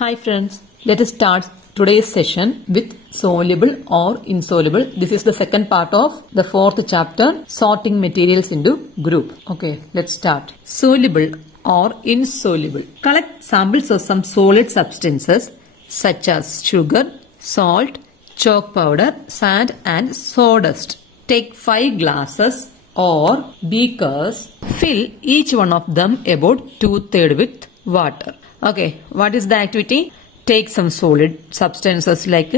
Hi friends, let us start today's session with soluble or insoluble. This is the second part of the fourth chapter, sorting materials into group. Okay, let's start. Soluble or insoluble. Collect samples of some solid substances such as sugar, salt, chalk powder, sand and sawdust. Take 5 glasses or beakers. Fill each one of them about 2/3 with water. Okay, what is the activity? Take some solid substances like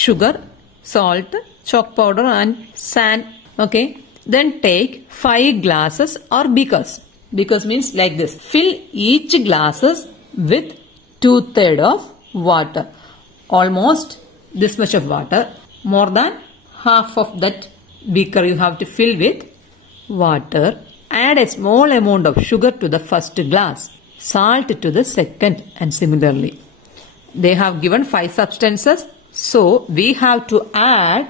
sugar, salt, chalk powder and sand. Okay, then take 5 glasses or beakers. Beakers means like this. Fill each glasses with 2/3 of water. Almost this much of water. More than half of that beaker you have to fill with water. Add a small amount of sugar to the first glass, salt to the second and similarly. They have given 5 substances, so we have to add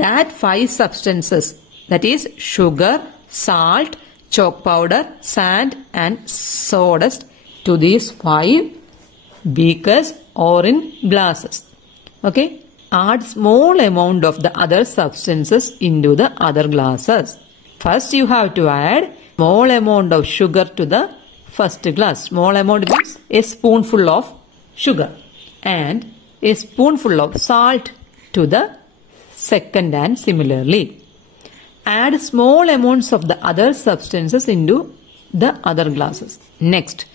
that 5 substances, that is sugar, salt, chalk powder, sand and sawdust to these 5 beakers or in glasses. Okay, add small amount of the other substances into the other glasses. First you have to add small amount of sugar to the first glass. Small amount means a spoonful of sugar and a spoonful of salt to the second and similarly. Add small amounts of the other substances into the other glasses. Next,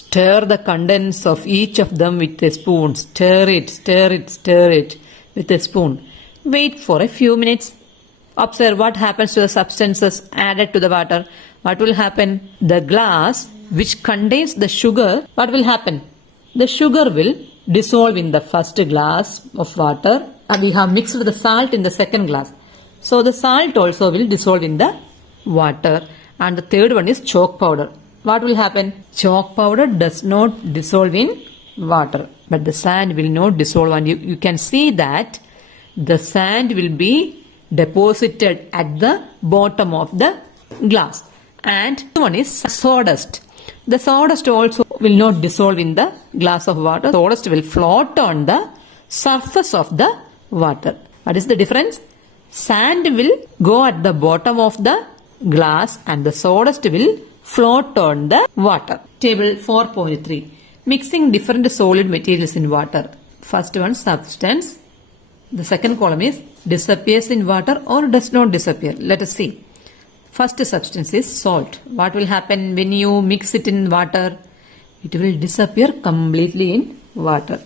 stir the contents of each of them with a spoon. Stir it with a spoon. Wait for a few minutes. Observe what happens to the substances added to the water. What will happen? The glass which contains the sugar, what will happen? The sugar will dissolve in the first glass of water and we have mixed the salt in the second glass. So the salt also will dissolve in the water and the third one is chalk powder. What will happen? Chalk powder does not dissolve in water but the sand will not dissolve and you can see that the sand will be deposited at the bottom of the glass. And one is sawdust. The sawdust also will not dissolve in the glass of water. Sawdust will float on the surface of the water. What is the difference? Sand will go at the bottom of the glass and the sawdust will float on the water. Table 4.3. Mixing different solid materials in water. First one, substance. The second column is disappears in water or does not disappear. Let us see. First substance is salt. What will happen when you mix it in water? It will disappear completely in water.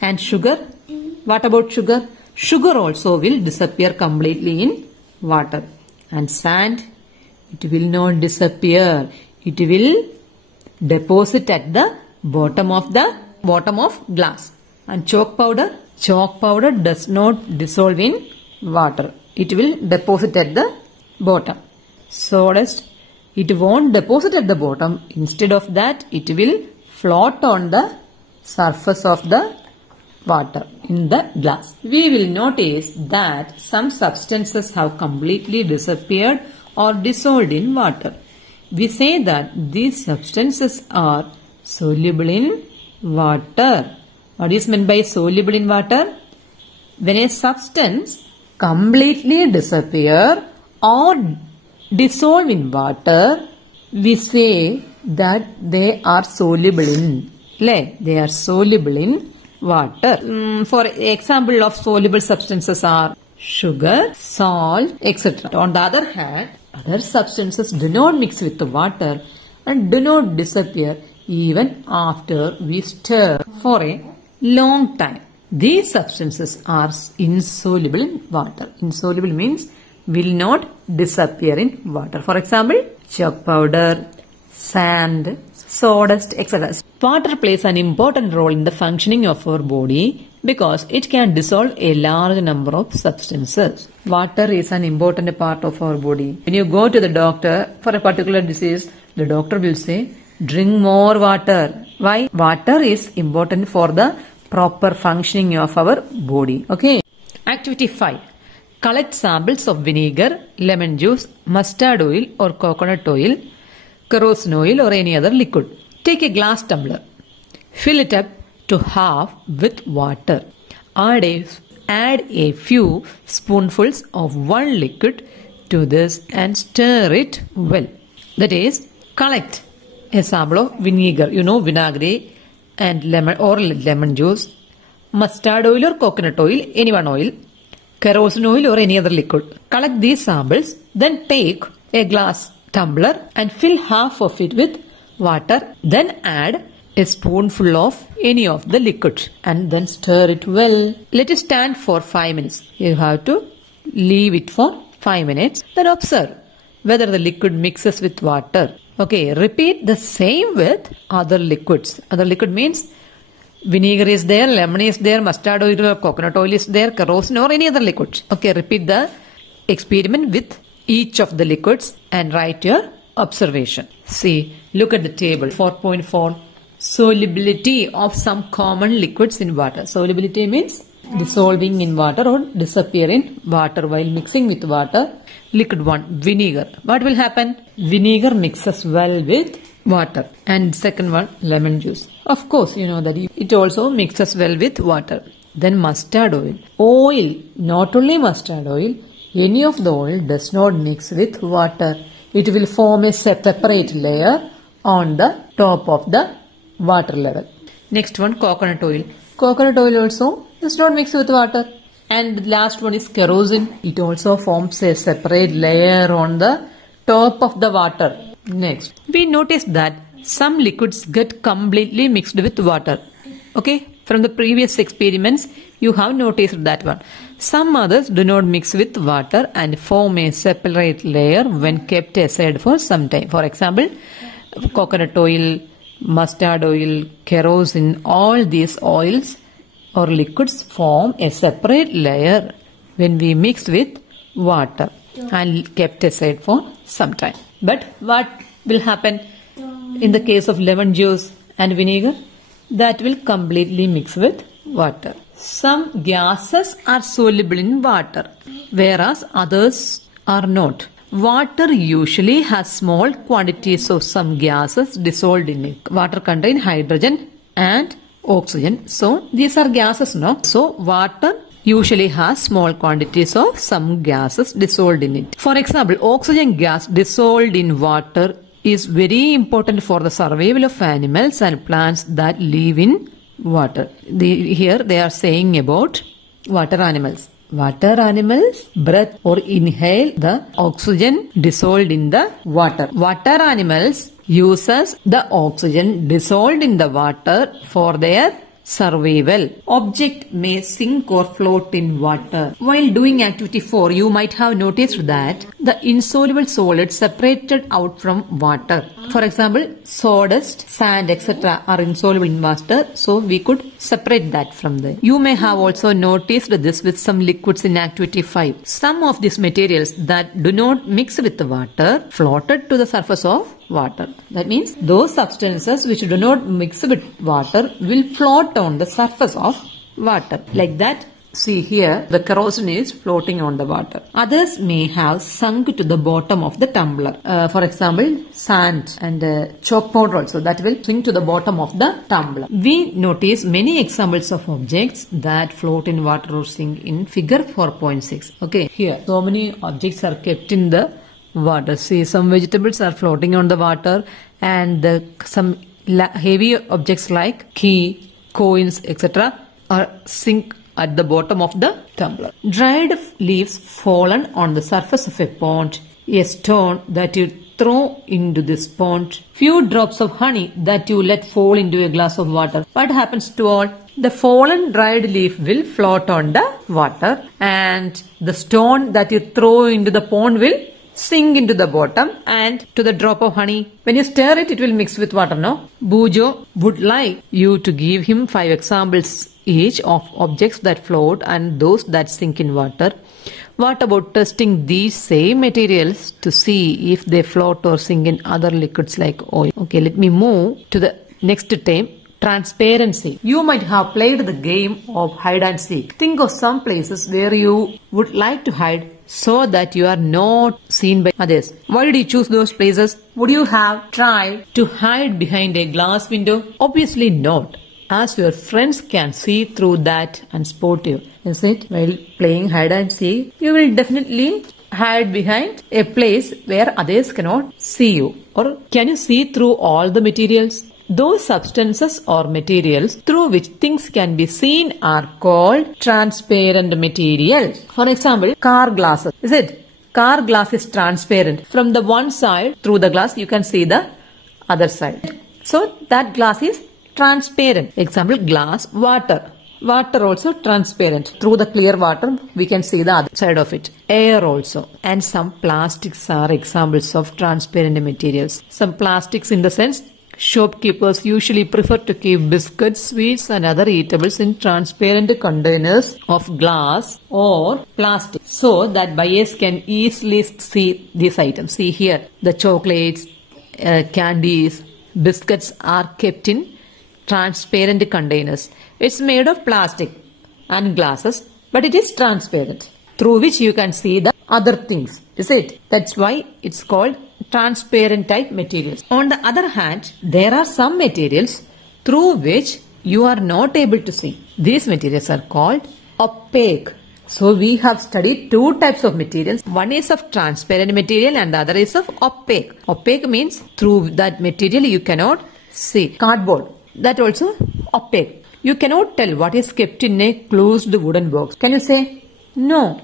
And sugar? What about sugar? Sugar also will disappear completely in water. And sand? It will not disappear. It will deposit at the bottom of glass. And chalk powder? Chalk powder does not dissolve in water. It will deposit at the bottom. Sawdust, it won't deposit at the bottom. Instead of that, it will float on the surface of the water in the glass. We will notice that some substances have completely disappeared or dissolved in water. We say that these substances are soluble in water. What is meant by soluble in water? When a substance completely disappear or dissolve in water, we say that they are soluble in. They are soluble in water. For example of soluble substances are sugar, salt, etc. On the other hand, other substances do not mix with the water and do not disappear even after we stir for a long time. These substances are insoluble in water. Insoluble means will not disappear in water. For example, chalk powder, sand, sawdust, etc. Water plays an important role in the functioning of our body because it can dissolve a large number of substances. Water is an important part of our body. When you go to the doctor for a particular disease, the doctor will say, drink more water. Why? Water is important for the proper functioning of our body. Okay. Activity 5. Collect samples of vinegar, lemon juice, mustard oil or coconut oil, kerosene oil or any other liquid. Take a glass tumbler. Fill it up to half with water. Add a few spoonfuls of one liquid to this and stir it well. That is, collect a sample of vinegar, vinagre and lemon juice, mustard oil or coconut oil, any one oil, kerosene oil or any other liquid. Collect these samples, then take a glass tumbler and fill half of it with water. Then add a spoonful of any of the liquid and then stir it well. Let it stand for 5 minutes. You have to leave it for 5 minutes. Then observe whether the liquid mixes with water. Okay, repeat the same with other liquids. Other liquid means vinegar is there, lemon is there, mustard oil or coconut oil is there, kerosene or any other liquid. Okay, repeat the experiment with each of the liquids and write your observation. See, look at the table. 4.4. Solubility of some common liquids in water. Solubility means dissolving in water or disappear in water while mixing with water. Liquid 1, vinegar. What will happen? Vinegar mixes well with water. And second one, lemon juice. Of course, you know that it also mixes well with water. Then mustard oil. Oil, not only mustard oil, any of the oil does not mix with water. It will form a separate layer on the top of the water level. Next one, coconut oil. Coconut oil also does not mix with water. And the last one is kerosene. It also forms a separate layer on the top of the water. Next, we notice that some liquids get completely mixed with water. Okay, from the previous experiments, you have noticed that one. Some others do not mix with water and form a separate layer when kept aside for some time. For example, coconut oil, mustard oil, kerosene, all these oils or liquids form a separate layer when we mix with water and kept aside for some time. But what will happen in the case of lemon juice and vinegar? That will completely mix with water. Some gases are soluble in water, whereas others are not. Water usually has small quantities of some gases dissolved in it. Water contains hydrogen and oxygen. So, these are gases, no? So, water usually has small quantities of some gases dissolved in it. For example, oxygen gas dissolved in water is very important for the survival of animals and plants that live in water. Here they are saying about water animals. Water animals breathe or inhale the oxygen dissolved in the water. Water animals uses the oxygen dissolved in the water for their survival. Object may sink or float in water. While doing activity 4, you might have noticed that the insoluble solids separated out from water. For example, sawdust, sand, etc. are insoluble in water, so we could separate that from there. You may have also noticed this with some liquids in activity 5. Some of these materials that do not mix with the water floated to the surface of water. That means those substances which do not mix with water will float on the surface of water. Like that, see here, the kerosene is floating on the water. Others may have sunk to the bottom of the tumbler. For example, sand and chalk powder also, that will sink to the bottom of the tumbler. We notice many examples of objects that float in water or sink in figure 4.6. Okay, here, so many objects are kept in the water. See, some vegetables are floating on the water and some heavy objects like key, coins, etc. are sink at the bottom of the tumbler. Dried leaves fallen on the surface of a pond, a stone that you throw into this pond, few drops of honey that you let fall into a glass of water. What happens to all? The fallen dried leaf will float on the water and the stone that you throw into the pond will sink into the bottom, and to the drop of honey, when you stir it, it will mix with water, no? Bujo would like you to give him 5 examples each of objects that float and those that sink in water. What about testing these same materials to see if they float or sink in other liquids like oil? Okay, let me move to the next term. Transparency. You might have played the game of hide and seek. Think of some places where you would like to hide so that you are not seen by others. Why did you choose those places? Would you have tried to hide behind a glass window? Obviously not. as your friends can see through that and spot you. Is it? While playing hide and seek, you will definitely hide behind a place where others cannot see you. Or can you see through all the materials? Those substances or materials through which things can be seen are called transparent materials. For example, car glasses. Is it? Car glass is transparent. From the one side, through the glass, you can see the other side. So, that glass is transparent. Example, glass, water. Water also transparent. Through the clear water, we can see the other side of it. Air also. And some plastics are examples of transparent materials. Some plastics in the sense, shopkeepers usually prefer to keep biscuits, sweets and other eatables in transparent containers of glass or plastic so that buyers can easily see these items. See here, the chocolates, candies, biscuits are kept in transparent containers. It's made of plastic and glasses, but it is transparent through which you can see the other things. Is it? That's why it's called transparent type materials. On the other hand, there are some materials through which you are not able to see. These materials are called opaque. So we have studied two types of materials. One is of transparent material and the other is of opaque. Opaque means through that material you cannot see. Cardboard, that also opaque. You cannot tell what is kept in a closed wooden box. Can you say? No,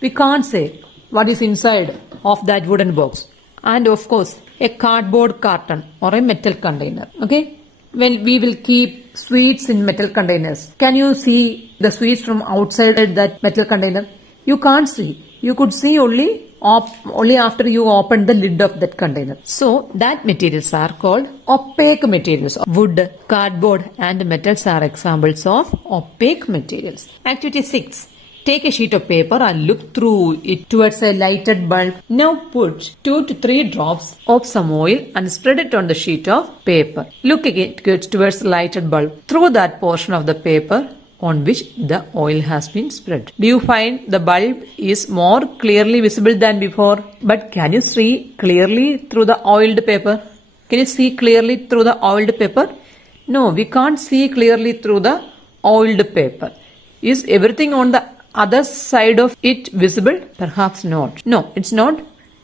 we can't say what is inside of that wooden box. And of course, a cardboard carton or a metal container. Okay? When we will keep sweets in metal containers, can you see the sweets from outside that metal container? You can't see. You could see only after you open the lid of that container. So, that materials are called opaque materials. Wood, cardboard and metals are examples of opaque materials. Activity 6. Take a sheet of paper and look through it towards a lighted bulb. Now put 2 to 3 drops of some oil and spread it on the sheet of paper. Look again towards the lighted bulb through that portion of the paper on which the oil has been spread. Do you find the bulb is more clearly visible than before? But can you see clearly through the oiled paper? Can you see clearly through the oiled paper? No, we can't see clearly through the oiled paper. Is everything on the other side of it visible? Perhaps not. No, it's not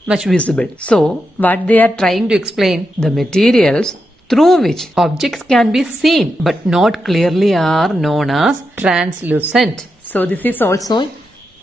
much visible. So, what they are trying to explain, the materials through which objects can be seen but not clearly are known as translucent. So, this is also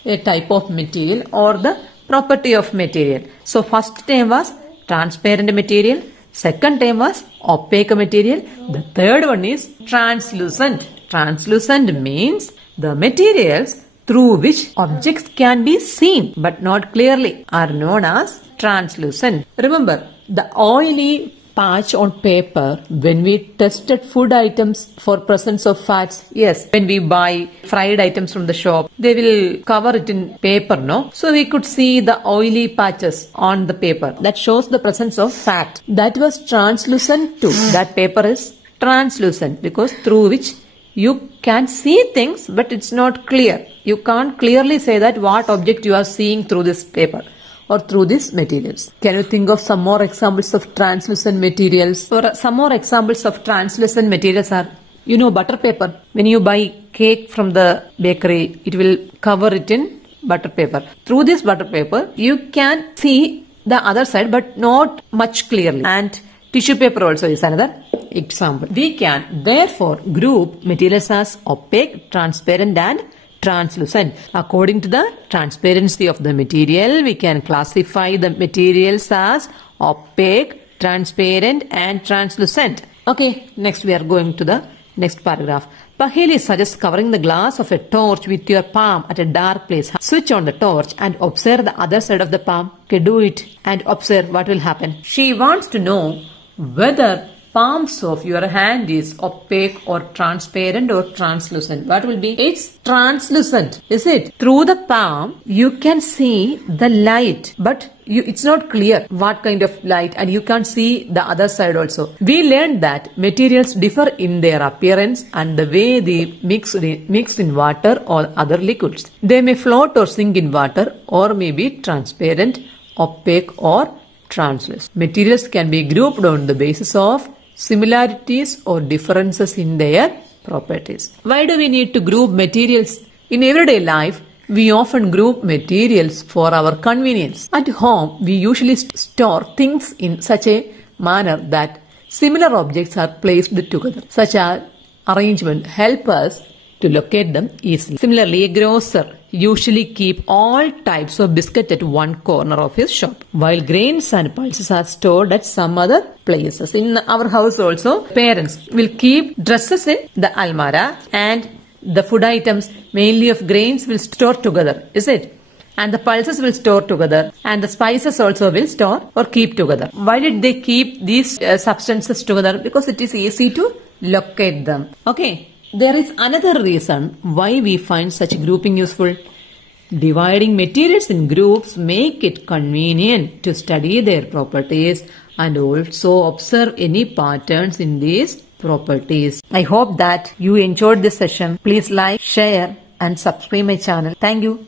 a type of material or the property of material. So, first term was transparent material. Second term was opaque material. The third one is translucent. Translucent means the materials through which objects can be seen but not clearly are known as translucent. Remember, the oily patch on paper when we tested food items for presence of fats. Yes, when we buy fried items from the shop, they will cover it in paper, no? So we could see the oily patches on the paper. That shows the presence of fat. That was translucent too. That paper is translucent because through which you can see things but it's not clear. You can't clearly say that what object you are seeing through this paper or through these materials. Can you think of some more examples of translucent materials? Or some more examples of translucent materials are, you know, butter paper. When you buy cake from the bakery, it will cover it in butter paper. Through this butter paper, you can see the other side but not much clearly. And tissue paper also is another example. We can therefore group materials as opaque, transparent and translucent. According to the transparency of the material, we can classify the materials as opaque, transparent and translucent. Okay, next we are going to the next paragraph. Paheli suggests covering the glass of a torch with your palm at a dark place. Switch on the torch and observe the other side of the palm. Okay, do it and observe what will happen. She wants to know whether palms of your hand is opaque or transparent or translucent. What will be? It's translucent. Is it? Through the palm, you can see the light, but it's not clear what kind of light, and you can't see the other side also. We learned that materials differ in their appearance and the way they mix in water or other liquids. They may float or sink in water or may be transparent, opaque or translucent. Materials can be grouped on the basis of similarities or differences in their properties. Why do we need to group materials? In everyday life, we often group materials for our convenience. At home, we usually store things in such a manner that similar objects are placed together. Such an arrangement helps us to locate them easily. Similarly, a grocer usually keeps all types of biscuit at one corner of his shop, while grains and pulses are stored at some other places. In our house also, parents will keep dresses in the almara and the food items mainly of grains will store together, is it? And the pulses will store together and the spices also will store or keep together. Why did they keep these substances together? Because it is easy to locate them. Okay. There is another reason why we find such grouping useful. Dividing materials in groups make it convenient to study their properties and also observe any patterns in these properties. I hope that you enjoyed this session. Please like, share and subscribe my channel. Thank you.